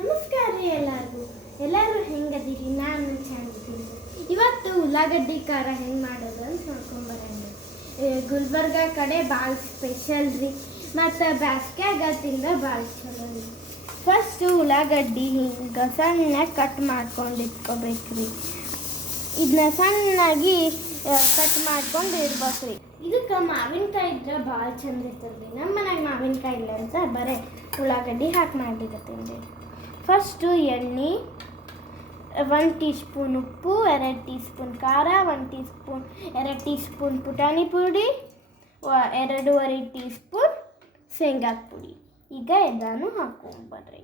ನಮಸ್ಕಾರ ರೀ ಎಲ್ಲರಿಗೂ. ಎಲ್ಲರೂ ಹೆಂಗದಿರಿ? ನಾನು ಚೆನ್ನಾಗಿದ್ದೀನಿ ಇವತ್ತು ಉಳ್ಳಾಗಡ್ಡಿ ಖಾರ ಹೆಂಗೆ ಮಾಡೋದು ಅಂತ ನೋಡ್ಕೊಂಬರೋಣ ಗುಲ್ಬರ್ಗ ಕಡೆ ಭಾಳ ಸ್ಪೆಷಲ್ ರೀ. ಮತ್ತು ಬ್ಯಾಸ್ಗ್ಯಾಗ ತಿಂದ್ರೆ ಭಾಳ ಚಲೋ ರೀ. ಫಸ್ಟು ಉಳ್ಳಾಗಡ್ಡಿ ಹಿಂಗೆ ಸಣ್ಣಗೆ ಕಟ್ ಮಾಡ್ಕೊಂಡು ಇಟ್ಕೋಬೇಕು ರೀ. ಇದನ್ನ ಸಣ್ಣಾಗಿ ಕಟ್ ಮಾಡ್ಕೊಂಡು ಇಡ್ಬೇಕು ರೀ. ಇದಕ್ಕೆ ಮಾವಿನಕಾಯಿ ಇದ್ರೆ ಭಾಳ ಚಂದ ಇರ್ತದೆ ರೀ ನಮ್ಮ ಮನೆಗೆ ಮಾವಿನಕಾಯಿ ಇಲ್ಲ ಅಂತ ಬರೀ ಉಳ್ಳಾಗಡ್ಡಿ ಹಾಕಿ ಮಾಡ್ಲಿಕತ್ತೀನಿ ರೀ ಫಸ್ಟು ಎಣ್ಣೆ, ಒಂದು ಟೀ ಸ್ಪೂನ್ ಉಪ್ಪು, ಎರಡು ಟೀ ಸ್ಪೂನ್ ಖಾರ, ಒಂದು ಟೀ ಸ್ಪೂನ್ ಎರಡು ಟೀ ಸ್ಪೂನ್ ಪುಟಾಣಿ ಪುಡಿ ಎರಡೂವರೆ ಟೀ ಸ್ಪೂನ್ ಶೇಂಗಾದ ಪುಡಿ. ಈಗ ಎಲ್ಲನೂ ಹಾಕೊಂಬರ್ರಿ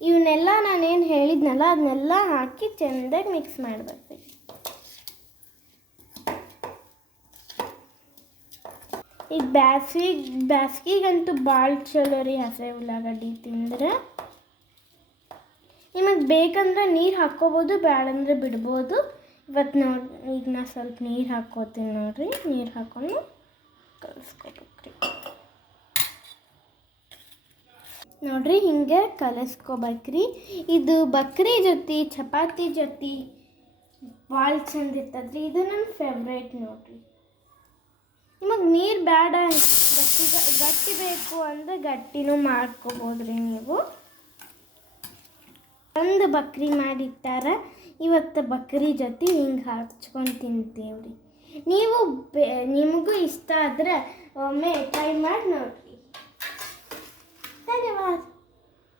ಇವನ್ನೆಲ್ಲ ನಾನೇನು ಹೇಳಿದ್ನಲ್ಲ, ಅದನ್ನೆಲ್ಲ ಹಾಕಿ ಚೆಂದಾಗಿ ಮಿಕ್ಸ್ ಮಾಡಬೇಕು ಈಗ ಬ್ಯಾಸಿಗೆ, ಬ್ಯಾಸ್ಗಿಗಂತೂ ಭಾಳ ಚಲೋ ರೀ ಹಸೆ ಉಳ್ಳಾಗಡ್ಡಿ ತಿಂದ್ರೆ. ನಿಮಗೆ ಬೇಕಂದ್ರೆ ನೀರು ಹಾಕ್ಕೋಬೋದು ಬೇಡಂದ್ರೆ ಬಿಡ್ಬೋದು. ಇವತ್ತು ನೋಡಿ ಈಗ ನಾ ಸ್ವಲ್ಪ ನೀರು ಹಾಕ್ಕೋತೀನಿ ನೋಡಿರಿ, ನೀರು ಹಾಕೊಂಡು ಕಲಿಸ್ಕೋಬೇಕ್ರಿ. ನೋಡಿರಿ ಹಿಂಗೆ ಕಲಿಸ್ಕೋಬೇಕ್ರಿ. ಇದು ಬಕ್ರಿ ಜೊತೆ, ಚಪಾತಿ ಜೊತೆ, ಭಾಳ ಚಂದ ಇರ್ತದ್ರಿ. ಇದು ನನ್ನ ಫೇವ್ರೇಟ್ ನೋಡ್ರಿ. ನೀರು ಬೇಡ ಗಟ್ಟಿ ಗಟ್ಟಿ ಬೇಕು ಅಂದರೆ ಗಟ್ಟಿನೂ ಮಾಡ್ಕೋಬೋದ್ರಿ ನೀವು. ಒಂದು ಬಕ್ರಿ ಮಾಡಿಟ್ಟಾರ, ಇವತ್ತು ಬಕ್ರಿ ಜೊತೆ ಹಿಂಗೆ ಹಚ್ಕೊಂಡು ರೀ ನೀವು ಬೆ, ನಿಮಗೂ ಇಷ್ಟ ಆದರೆ ಒಮ್ಮೆ ಟ್ರೈ ಮಾಡಿ ನೋಡಿರಿ. ಧನ್ಯವಾದ.